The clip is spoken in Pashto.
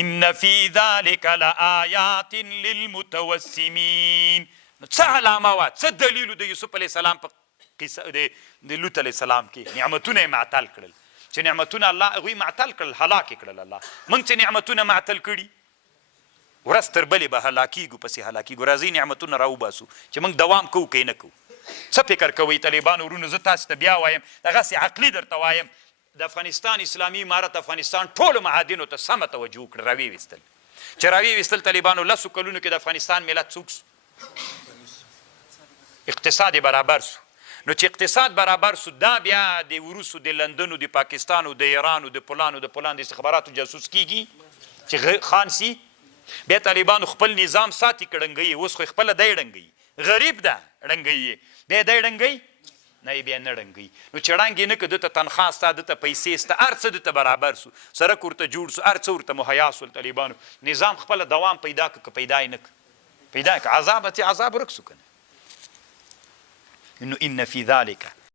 ان فی ذلک لآیات للمتوسمین. څه علامه وه، څه دلیل د یوسف علیه السلام په قصه د لوط علیه السلام کې نعمتونه یې معطل کړل، چې نعمتونه الله هغوی معطل کړل، هلاک یې کړل الله. موږ چې نعمتونه معطل کړي ورځ تر بلې به هلاکیږو پسې هلاکیږو. راځئ نعمتونه راوباسو چې موږ دوام کوو که یې نه کوو. څه فکر کوئ طالبانو ورونو؟ زه تاسو ته بیا وایم، دغسې عقلي درته وایم، د افغانستان اسلامي امارت افغانستان ټولو معادنو ته سمه توجه وکړه، راویې ویستل. چې راویې ویستل طالبانو 10 کلونو کې د افغانستان ملت څوک سو؟ اقتصاد برابر سو. نو چې اقتصاد برابر سو، دا بیا د وروسو د لندنو د پاکستانو د ایرانو د پلانو د استخباراتو جاسوس کیږي چې خان سي. بیا طالبانو خپل نظام ساتي کړنګوي، اوس خو خپله دی ړنګوي، غریب ده ړنګوي، بیا دی ړنګوي نه یې بیا نه ړنګوي. نو چې ړنګ یې نه که دته تنخوا سته، دته پیسې سته، هر څه دته برابر سو، سړک ورته جوړ سو، هر څه ورته مهیا سول. طالبانو نظام خپله دوام پیدا که پیدا یې نه که پیدا که عذاب ورک سو که نه. انه ان فی ذلک